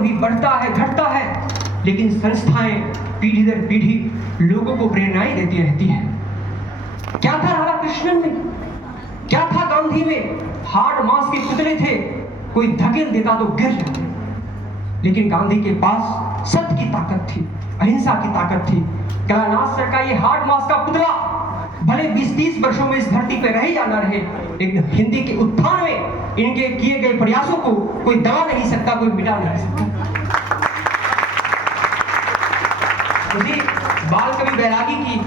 कभी बढ़ता है, घटता है, लेकिन संस्थाएं पीढ़ी दर पीढ़ी लोगों को प्रेरणाएं देती रहती है। क्या था राधा कृष्णन में, क्या था गांधी में? हार्ड मास के पुतले थे, कोई धकेल देता तो गिर जाते, लेकिन गांधी के पास सत्य की ताकत थी, अहिंसा की ताकत थी। कलानाथ सर का ये हार्ड मास का पुतला भले 20-30 वर्षों में इस धरती पे रहे या ना रहे, लेकिन हिंदी के उत्थान में इनके किए गए प्रयासों को कोई दबा नहीं सकता, कोई मिटा नहीं सकता। मुझे बाल कवि बैरागी की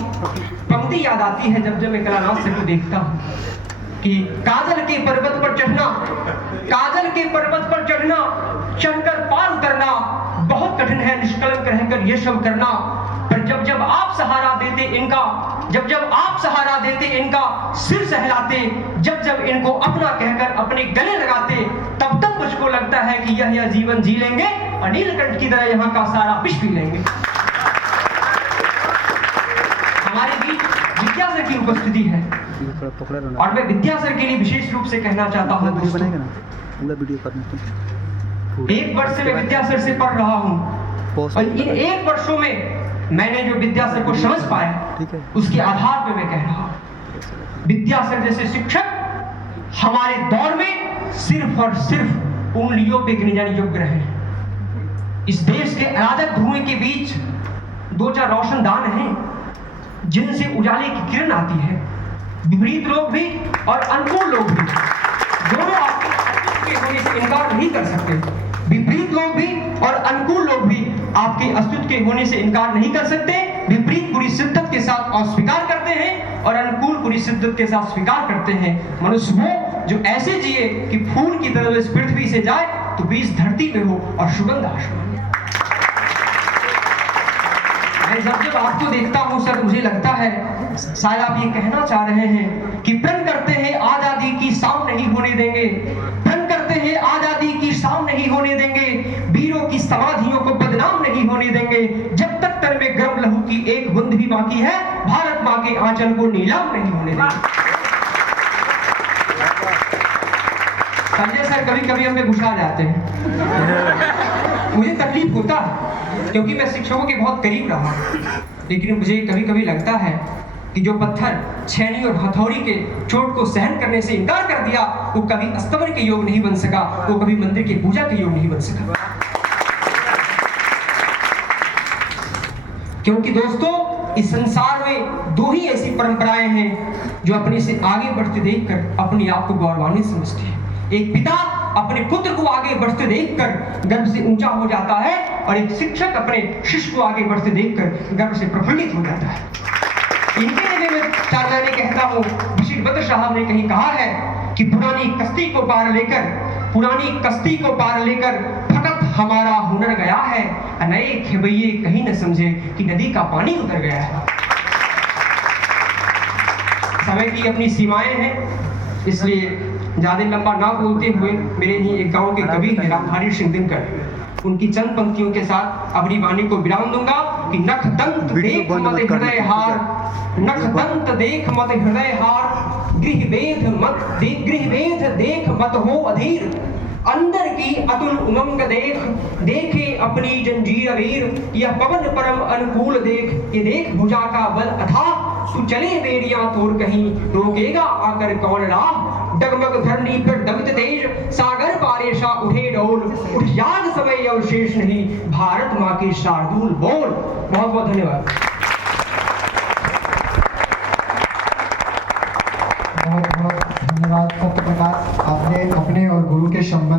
पंक्ति याद आती है जब मैं कलानाथ सर को देखता हूँ कि काजल के पर्वत पर चढ़ना, काजल के पर्वत पर चढ़ना, चढ़कर पार उतरना बहुत कठिन है, निष्कलंक रहकर यह सब करना। पर जब जब आप सहारा देते इनका, जब जब आप सहारा देते इनका, सिर सहलाते, जब जब इनको अपना कहकर अपने गले लगाते, तब तक मुझको लगता है कि यह जीवन जी लेंगे और नीलकंठ की तरह यहाँ का सारा विष पी लेंगे। हमारे बीच विद्यासर की उपस्थिति है और मैं विद्यासर के लिए विशेष रूप से कहना चाहता हूँ दोस्तों, एक वर्ष से मैं विद्यासर से पढ़ रहा हूँ और इन 1 वर्षों में मैंने जो विद्यासर को समझ पाया उसके आधार पर मैं कह रहा हूँ, विद्यासर जैसे शिक्षक हमारे दौर में सिर्फ और सिर्फ उंगलियों पे गिने जाने योग्य रहे। इस देश के अराजक धुएं के बीच 2-4 रोशनदान हैं जिनसे उजाले की किरण आती है। विपरीत लोग भी और अनुकूल लोग भी दोनों आपके अस्तित्व के होने से इनकार नहीं कर सकते। विपरीत लोग भी और अनुकूल लोग भी आपके अस्तित्व के होने से इनकार नहीं कर सकते। विपरीत पूरी शिद्दत के साथ अस्वीकार करते हैं और अनुकूल पूरी शिद्दत के साथ स्वीकार करते हैं। मनुष्य वो जो ऐसे जिए कि फूल की तरह इस पृथ्वी से जाए तो बीज धरती पे हो और सुगंध आसमान। जब आपको देखता हूं सर, मुझे लगता है शायद आप ये कहना चाह रहे हैं कि प्रण करते हैं आजादी की शाम नहीं होने देंगे, प्रण करते हैं आजादी की शाम नहीं होने देंगे, वीरों की समाधियों को बदनाम नहीं होने देंगे, जब तक तन में गर्म लहू की एक बूंद भी बाकी है, भारत मां के आंचल को नीलाम नहीं होने देंगे। संजय सर कभी कभी हमें गुस्सा जाते हैं, मुझे तकलीफ होता है क्योंकि मैं शिक्षकों के बहुत करीब रहा, लेकिन मुझे कभी कभी लगता है कि जो पत्थर छेनी और हथौड़ी के चोट को सहन करने से इनकार कर दिया वो कभी अस्तमन के योग नहीं बन सका, वो कभी मंदिर की पूजा के योग नहीं बन सका। क्योंकि दोस्तों इस संसार में 2 ही ऐसी परंपराएं हैं जो अपने से आगे बढ़ते देखकर अपने आप को गौरवान्वित समझती है। एक पिता अपने पुत्र को आगे बढ़ते देखकर गर्व से ऊंचा हो जाता है और एक शिक्षक अपने शिष्य को आगे बढ़ते देखकर गर्व से प्रफुल्लित हो जाता है। इनके लिए मैं 4 लाइनें कहता हूँ। बशीर बद्र साहब ने कहीं कहा है कि पुरानी कश्ती को पार लेकर, पुरानी कश्ती को पार लेकर फकत हमारा हुनर गया है, नए खेबैये कहीं न समझे कि नदी का पानी उतर गया है। समय की अपनी सीमाएं हैं, इसलिए ज्यादा लंबा ना बोलते हुए मेरे ही एक गांव के कवि हैं रामधारी सिंह दिनकर, उनकी चंद पंक्तियों के साथ अपनी वाणी को विराम दूंगा कि नख दंत देख मत हृदय हार, नख दंत देख मत हृदय हार, गृह वेद देख मत हो अधीर, अंदर की अतुल उमंग देख, देखे अपनी जंजीर वीर, यह पवन परम अनुकूल देख, ये देख भुजा का बल अथाह, तू चले बेड़ियां तोड़ कहीं, रोकेगा आकर कौन राह, डगमग धरनी पर दमित तेज, सागर पारे सा उठे डोल, उठ याद समय और शेष नहीं, भारत माँ की शार्दूल बोल। बहुत बहुत धन्यवाद। बहुत बहुत धन्यवाद सत्य प्रकाश, आपने अपने और गुरु के संबंध